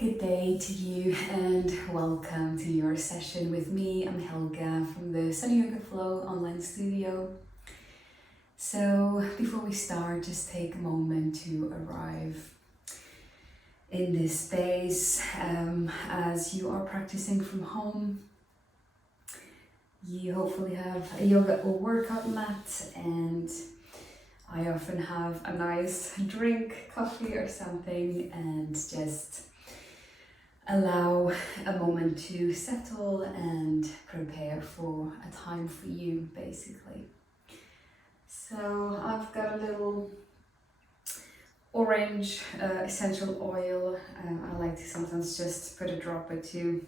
Good day to you and welcome to your session with me. I'm Helga from the Sunny Yoga Flow online studio. So before we start, just take a moment to arrive in this space. As you are practicing from home, you hopefully have a yoga or workout mat, and I often have a nice drink, coffee or something, and just allow a moment to settle and prepare for a time for you, basically. So I've got a little orange essential oil. I like to sometimes just put a drop or two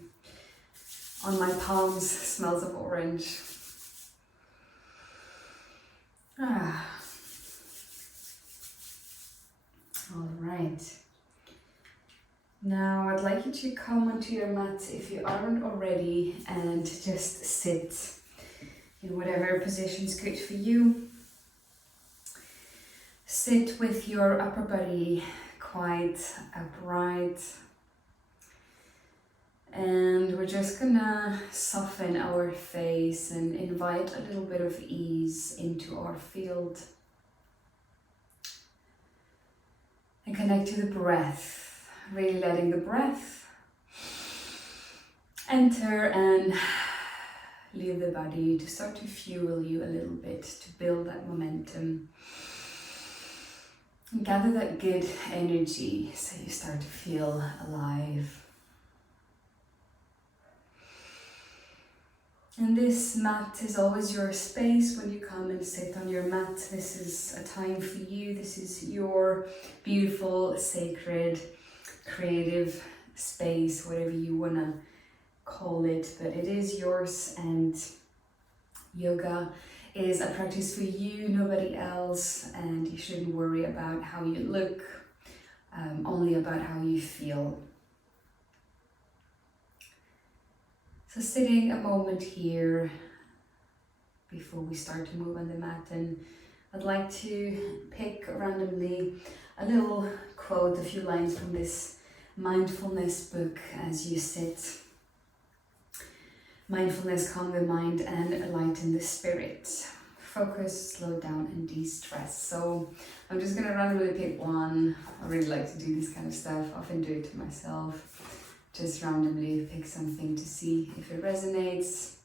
on my palms. Smells of orange. All right. Now I'd like you to come onto your mat if you aren't already and just sit in whatever position is good for you. Sit with your upper body quite upright, and we're just gonna soften our face and invite a little bit of ease into our field and connect to the breath. Really letting the breath enter and leave the body to start to fuel you a little bit, to build that momentum. And gather that good energy so you start to feel alive. And this mat is always your space when you come and sit on your mat. This is a time for you. This is your beautiful, sacred, creative space, whatever you want to call it, but it is yours, and yoga is a practice for you, nobody else, and you shouldn't worry about how you look, only about how you feel. So sitting a moment here before we start to move on the mat, and I'd like to pick randomly a little quote, a few lines from this mindfulness book as you sit. Mindfulness, calm the mind and enlighten the spirit. Focus, slow down and de-stress. So I'm just gonna randomly pick one. I really like to do this kind of stuff. I often do it to myself. Just randomly pick something to see if it resonates.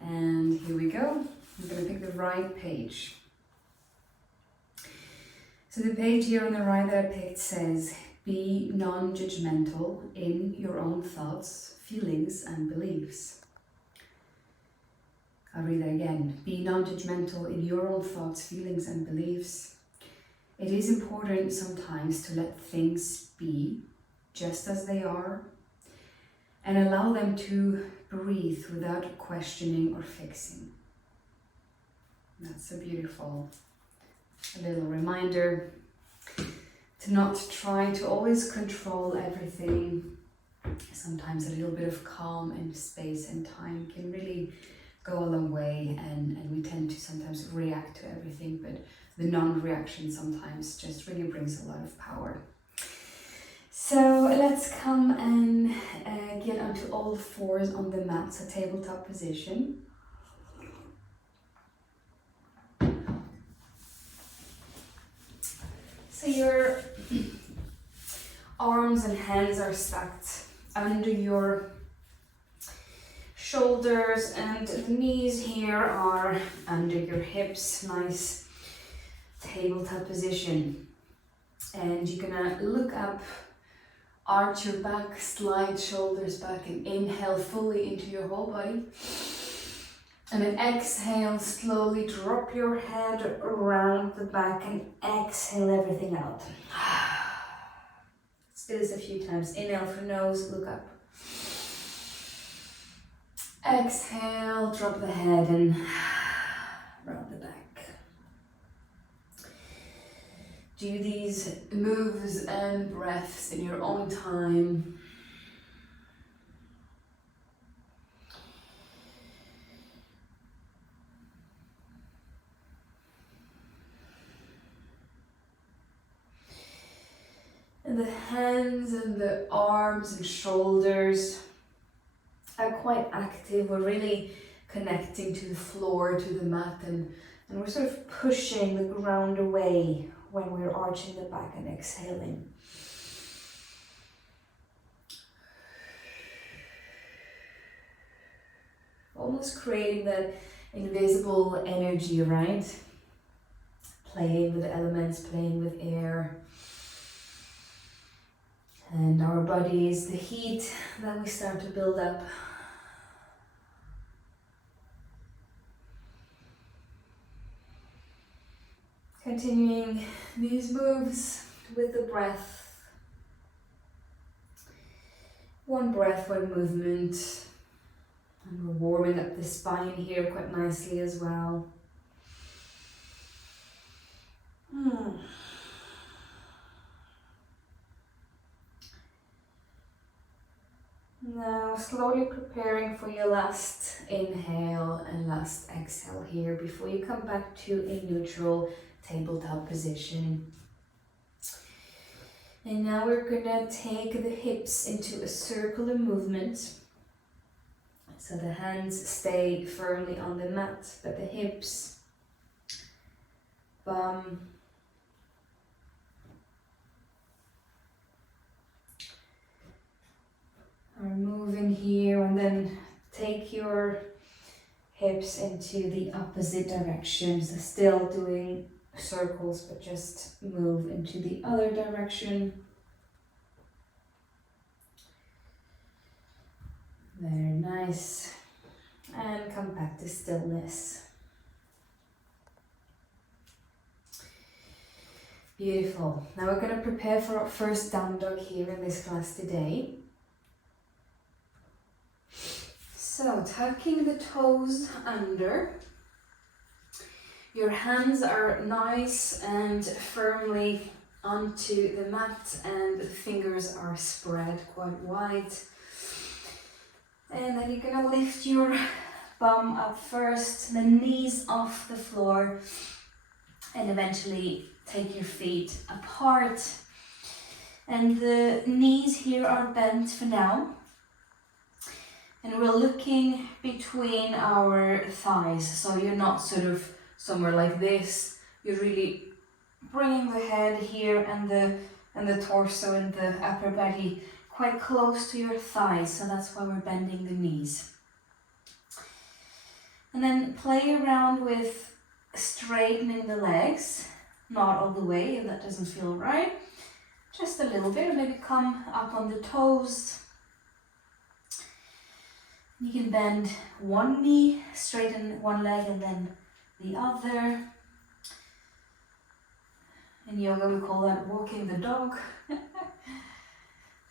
And here we go. I'm gonna pick the right page. So the page here on the right that I picked says, be non-judgmental in your own thoughts, feelings and beliefs. I'll read that again. Be non-judgmental in your own thoughts, feelings and beliefs. It is important sometimes to let things be just as they are and allow them to breathe without questioning or fixing. That's so beautiful. A little reminder to not try to always control everything. Sometimes a little bit of calm and space and time can really go a long way, and we tend to sometimes react to everything, but the non-reaction sometimes just really brings a lot of power. So let's come and get onto all fours on the mat, so tabletop position. So your arms and hands are stacked under your shoulders, and the knees here are under your hips. Nice tabletop position. And you're gonna look up, arch your back, slide shoulders back, and inhale fully into your whole body. And then exhale, slowly drop your head around the back and exhale everything out. Let's do this a few times. Inhale through nose, look up. Exhale, drop the head and round the back. Do these moves and breaths in your own time. And And the hands and the arms and shoulders are quite active. We're really connecting to the floor, to the mat, and we're sort of pushing the ground away when we're arching the back and exhaling. Almost creating that invisible energy, right? Playing with the elements, playing with air. And our bodies, the heat that we start to build up. Continuing these moves with the breath. One breath, one movement. And we're warming up the spine here quite nicely as well. Now slowly preparing for your last inhale and last exhale here before you come back to a neutral tabletop position. And now we're gonna take the hips into a circular movement. So the hands stay firmly on the mat, but the hips, bum, are moving here, and then take your hips into the opposite direction. So still doing circles, but just move into the other direction. Very nice. And come back to stillness. Beautiful. Now we're going to prepare for our first down dog here in this class today. So tucking the toes under. Your hands are nice and firmly onto the mat, and the fingers are spread quite wide. And then you're gonna lift your bum up first, the knees off the floor, and eventually take your feet apart. And the knees here are bent for now. And we're looking between our thighs, so you're not sort of somewhere like this. You're really bringing the head here and the torso and the upper body quite close to your thighs, so that's why we're bending the knees. And then play around with straightening the legs, not all the way if that doesn't feel right, just a little bit, or maybe come up on the toes. You can bend one knee, straighten one leg and then the other. In yoga we call that walking the dog.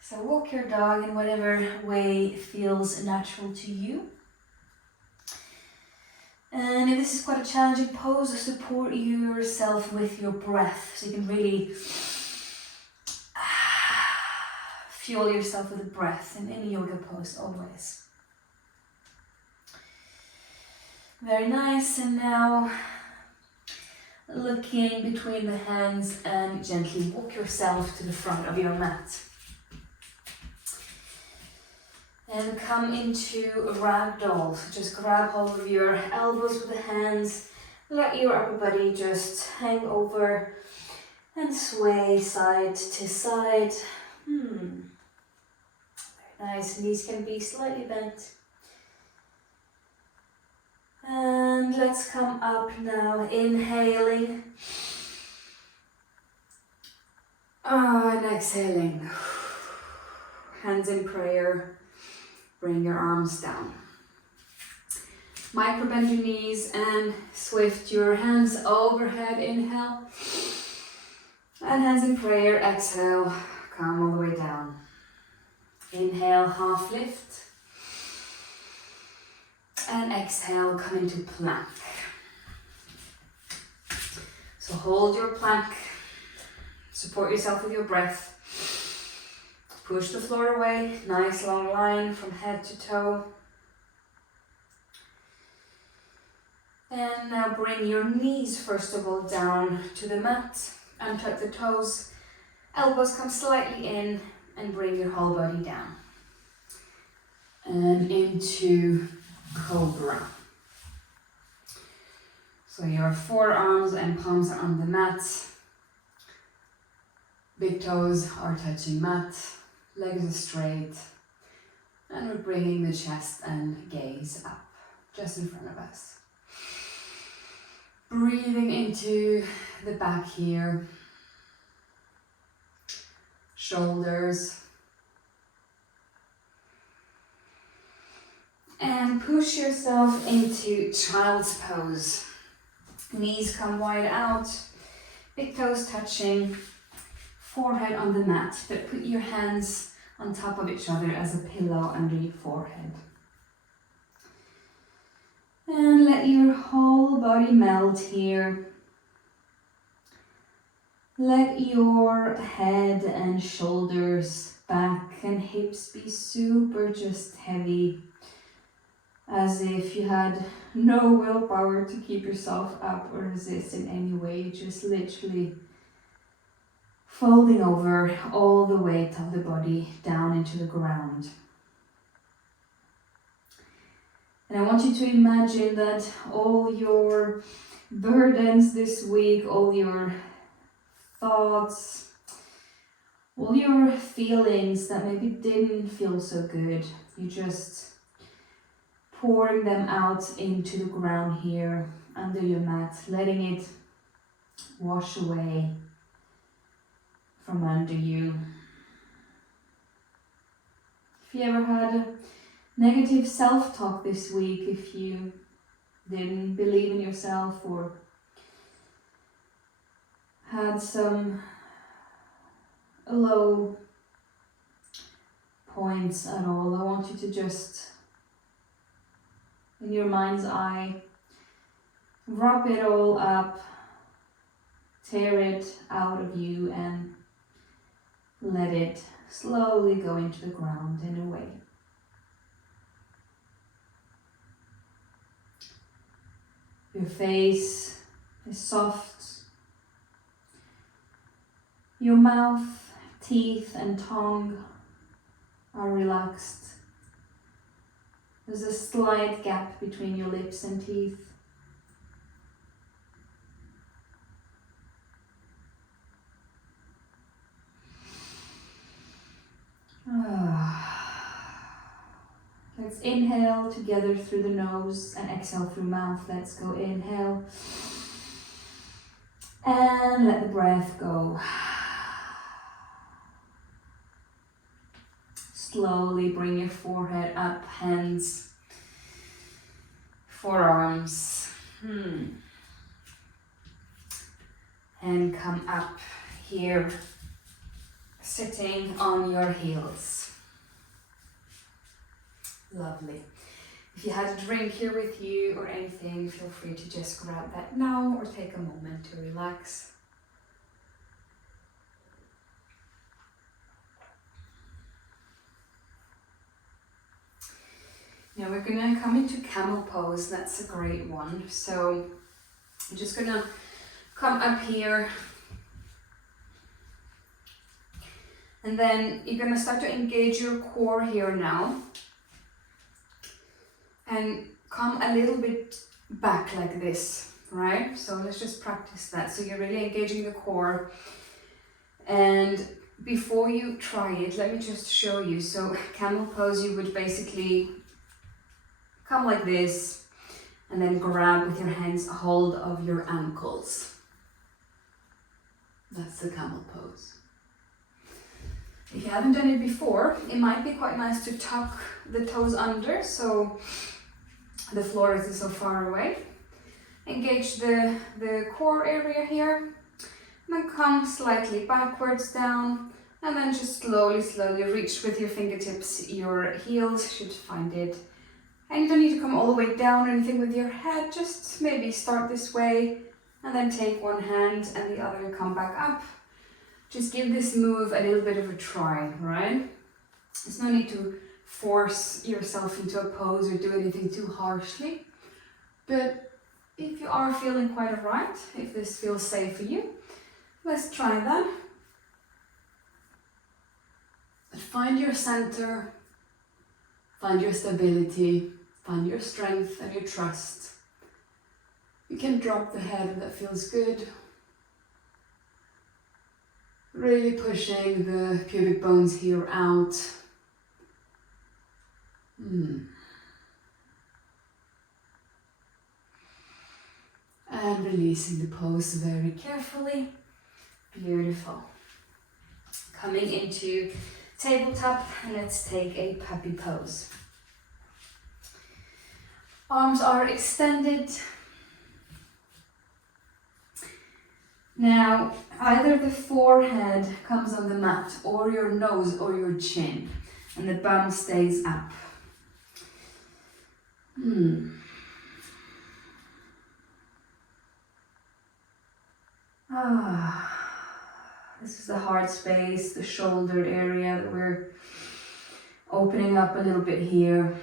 So walk your dog in whatever way feels natural to you. And if this is quite a challenging pose, support yourself with your breath. So you can really fuel yourself with the breath in any yoga pose always. Very nice. And now looking between the hands and gently walk yourself to the front of your mat. And come into ragdoll. So just grab hold of your elbows with the hands. Let your upper body just hang over and sway side to side. Very nice. Knees can be slightly bent. And let's come up now, inhaling. And exhaling. Hands in prayer. Bring your arms down. Micro bend your knees and swift your hands overhead, inhale. And hands in prayer, exhale, come all the way down. Inhale, half lift. And exhale, come into plank. So hold your plank. Support yourself with your breath. Push the floor away, nice long line from head to toe. And now bring your knees first of all down to the mat and tuck the toes Elbows come slightly in and bring your whole body down. And into cobra. So your forearms and palms are on the mat. Big toes are touching mat. Legs are straight. And we're bringing the chest and gaze up, just in front of us. Breathing into the back here. Shoulders. And push yourself into child's pose. Knees come wide out, big toes touching, forehead on the mat, but put your hands on top of each other as a pillow under your forehead. And let your whole body melt here. Let your head and shoulders, back and hips be super just heavy, as if you had no willpower to keep yourself up or resist in any way, just literally folding over all the weight of the body down into the ground. And I want you to imagine that all your burdens this week, all your thoughts, all your feelings that maybe didn't feel so good, you just pouring them out into the ground here under your mat, letting it wash away from under you. If you ever had a negative self-talk this week, if you didn't believe in yourself or had some low points at all, I want you to just, in your mind's eye, wrap it all up, tear it out of you and let it slowly go into the ground and away. Your face is soft. Your mouth, teeth and tongue are relaxed. There's a slight gap between your lips and teeth. Let's inhale together through the nose and exhale through mouth. Let's go inhale. And let the breath go. Slowly bring your forehead up, hands, forearms. And come up here, sitting on your heels. Lovely. If you had a drink here with you or anything, feel free to just grab that now or take a moment to relax. Now we're gonna come into camel pose. That's a great one. So I'm just gonna come up here. And then you're gonna start to engage your core here now. And come a little bit back like this, right? So let's just practice that. So you're really engaging the core. And before you try it, let me just show you. So camel pose, you would basically come like this and then grab with your hands hold of your ankles. That's the camel pose. If you haven't done it before, it might be quite nice to tuck the toes under so the floor isn't so far away. Engage the core area here. And then come slightly backwards down. And then just slowly reach with your fingertips. Your heels should find it. And you don't need to come all the way down or anything with your head. Just maybe start this way. And then take one hand and the other, come back up. Just give this move a little bit of a try, right? There's no need to force yourself into a pose or do anything too harshly. But if you are feeling quite alright, if this feels safe for you, let's try that. Find your center, find your stability, find your strength and your trust. You can drop the head if that feels good. Really pushing the pubic bones here out. And releasing the pose very carefully. Beautiful. Coming into tabletop, and let's take a puppy pose. Arms are extended. Now, either the forehead comes on the mat, or your nose or your chin, and the bum stays up. This is the heart space, the shoulder area that we're opening up a little bit here.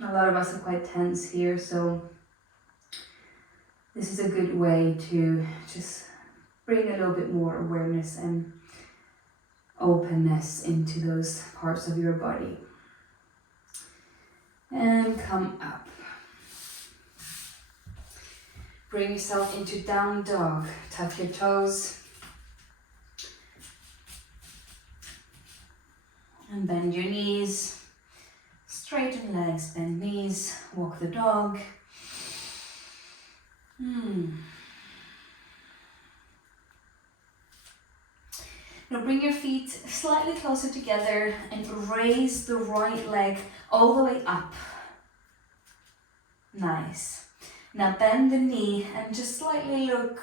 A lot of us are quite tense here, so this is a good way to just bring a little bit more awareness and openness into those parts of your body. And come up. Bring yourself into down dog. Tuck your toes. And bend your knees. Straighten legs, bend knees. Walk the dog. Now bring your feet slightly closer together and raise the right leg all the way up. Nice. Now bend the knee and just slightly look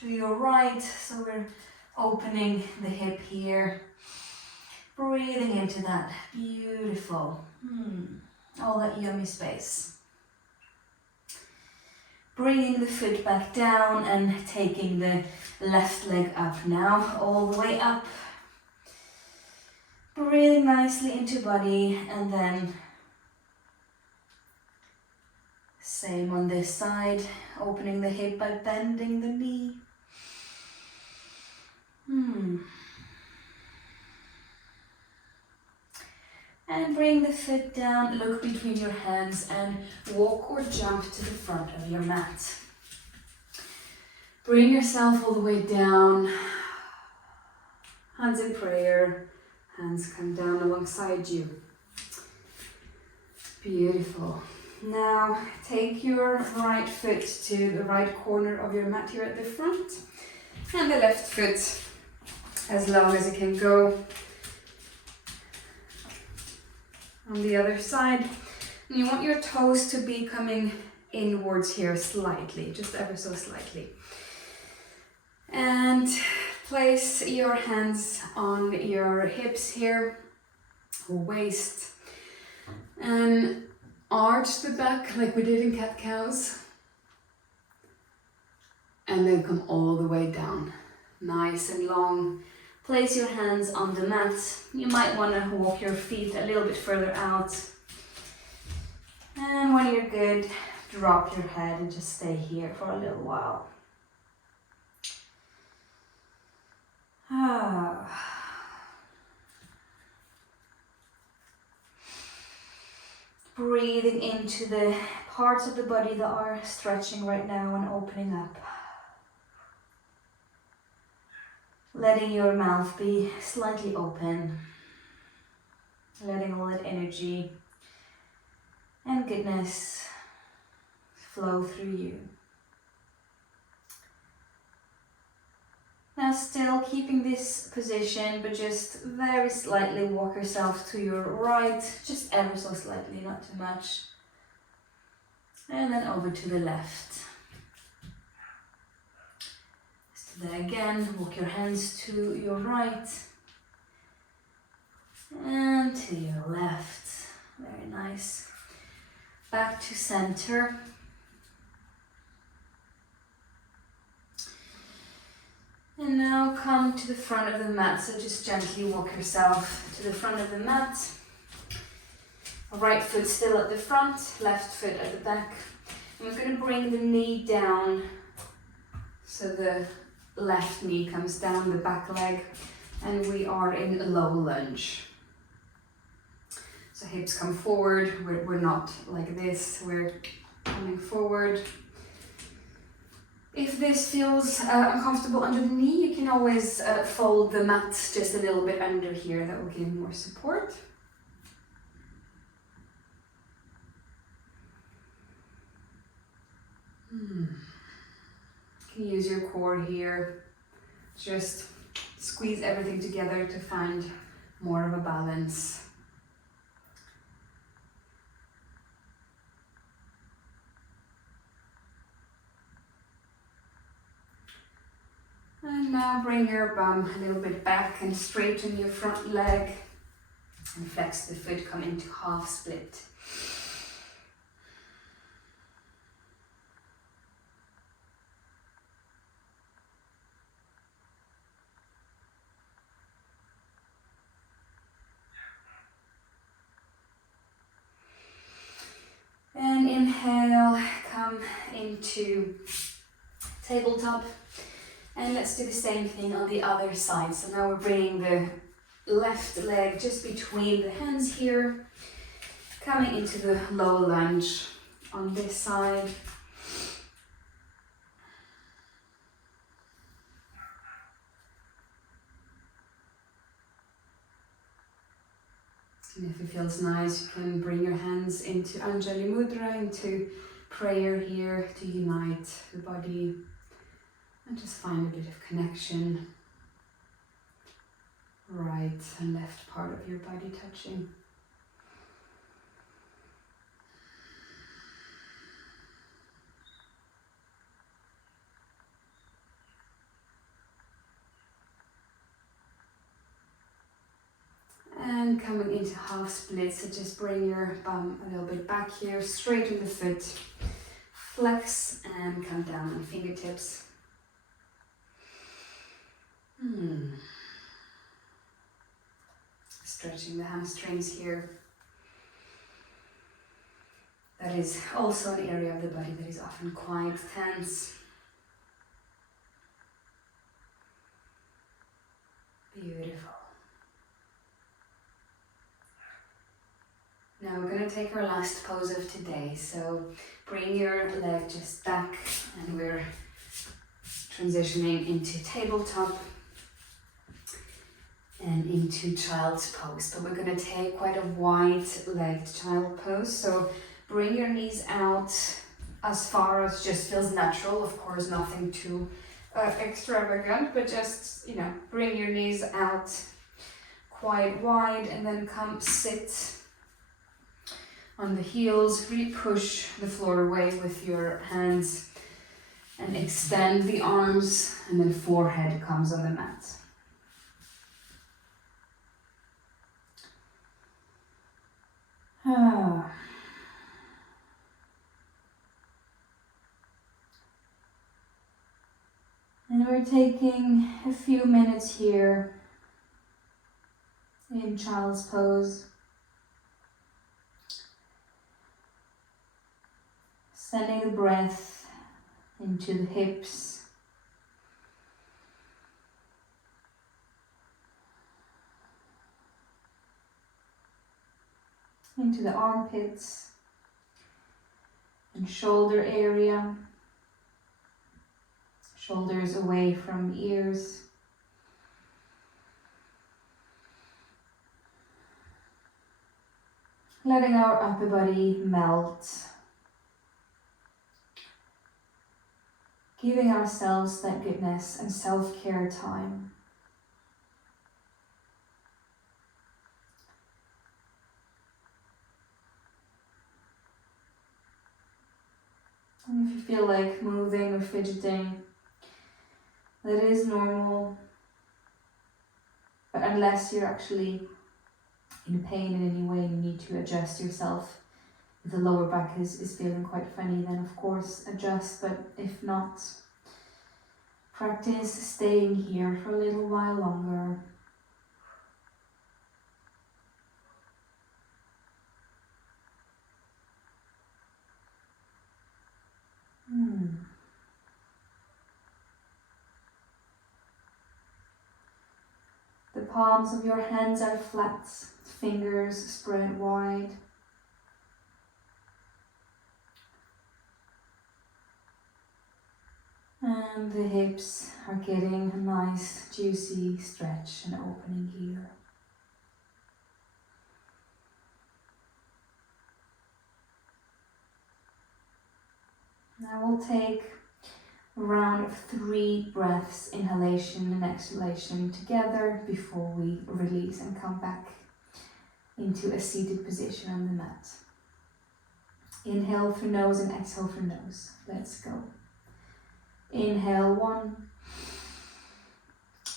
to your right, so we're opening the hip here. Breathing into that. Beautiful. All that yummy space. Bringing the foot back down and taking the left leg up now, all the way up. Breathing nicely into body, and then same on this side, opening the hip by bending the knee. And bring the foot down, look between your hands and walk or jump to the front of your mat. Bring yourself all the way down, hands in prayer, hands come down alongside you. Beautiful. Now take your right foot to the right corner of your mat here at the front, and the left foot as long as it can go on the other side. And you want your toes to be coming inwards here slightly, just ever so slightly. And place your hands on your hips here, waist, and arch the back like we did in cat-cows. And then come all the way down, nice and long. Place your hands on the mat. You might want to walk your feet a little bit further out. And when you're good, drop your head and just stay here for a little while. Breathing into the parts of the body that are stretching right now and opening up. Letting your mouth be slightly open. Letting all that energy and goodness flow through you. Now still keeping this position, but just very slightly walk yourself to your right, just ever so slightly, not too much. And then over to the left. Then again, walk your hands to your right and to your left. Very nice. Back to center. And now come to the front of the mat. So just gently walk yourself to the front of the mat. Right foot still at the front, left foot at the back. And we're going to bring the knee down so the left knee comes down the back leg. And we are in a low lunge. So hips come forward, we're not like this, we're coming forward. If this feels uncomfortable under the knee, you can always fold the mat just a little bit under here, that will give more support. You can use your core here, just squeeze everything together to find more of a balance. And now bring your bum a little bit back and straighten your front leg and flex the foot, come into half split. And inhale, come into tabletop. And let's do the same thing on the other side. So now we're bringing the left leg just between the hands here, coming into the low lunge on this side. And if it feels nice, you can bring your hands into Anjali Mudra, into prayer here to unite the body and just find a bit of connection. Right and left part of your body touching. And coming into half split, so just bring your bum a little bit back here, straighten the foot, flex and come down on fingertips. Stretching the hamstrings here. That is also an area of the body that is often quite tense. Beautiful. Now we're going to take our last pose of today. So bring your leg just back and we're transitioning into tabletop and into child's pose. But we're going to take quite a wide-legged child pose. So bring your knees out as far as just feels natural. Of course, nothing too extravagant, but just, bring your knees out quite wide and then come sit on the heels. Really push the floor away with your hands and extend the arms, and then forehead comes on the mat. And we're taking a few minutes here in child's pose. Sending the breath into the hips. Into the armpits and shoulder area. Shoulders away from ears. Letting our upper body melt. Giving ourselves that goodness and self-care time. And if you feel like moving or fidgeting, that is normal, but unless you're actually in pain in any way, you need to adjust yourself. If the lower back is feeling quite funny, then of course adjust, but if not, practice staying here for a little while longer. palms of your hands are flat, fingers spread wide. And the hips are getting a nice juicy stretch and opening here. Now we'll take a round of 3 breaths, inhalation and exhalation together before we release and come back into a seated position on the mat. Inhale through nose and exhale through nose. Let's go. Inhale 1,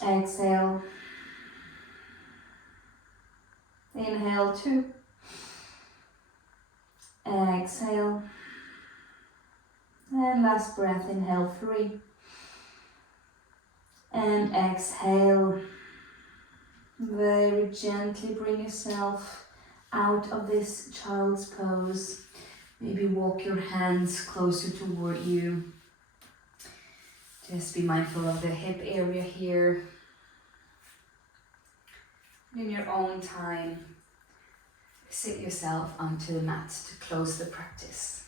exhale, inhale 2, exhale, and last breath, inhale 3, and exhale. Very gently bring yourself out of this child's pose. Maybe walk your hands closer toward you. Just be mindful of the hip area here. In your own time, sit yourself onto the mat to close the practice.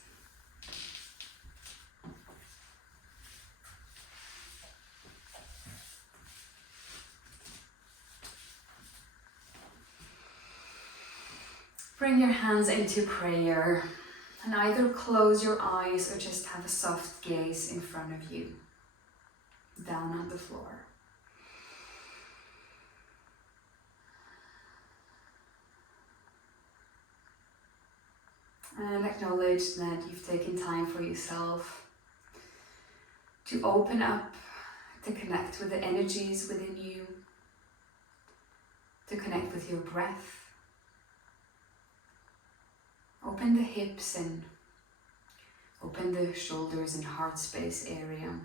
Bring your hands into prayer and either close your eyes or just have a soft gaze in front of you, down on the floor. And acknowledge that you've taken time for yourself to open up, to connect with the energies within you, to connect with your breath. Open the hips and open the shoulders and heart space area.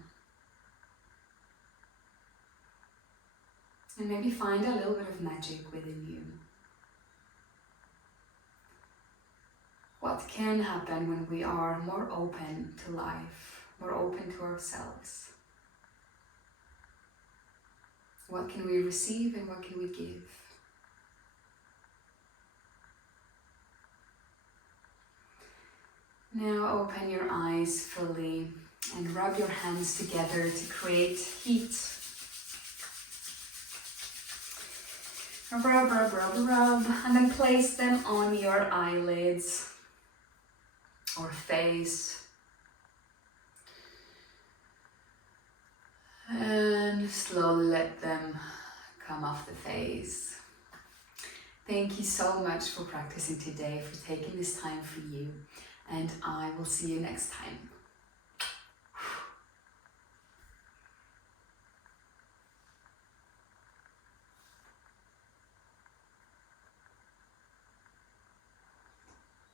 And maybe find a little bit of magic within you. What can happen when we are more open to life, more open to ourselves? What can we receive and what can we give? Now open your eyes fully and rub your hands together to create heat. Rub, rub, rub, rub, and then place them on your eyelids or face. And slowly let them come off the face. Thank you so much for practicing today, for taking this time for you. And I will see you next time.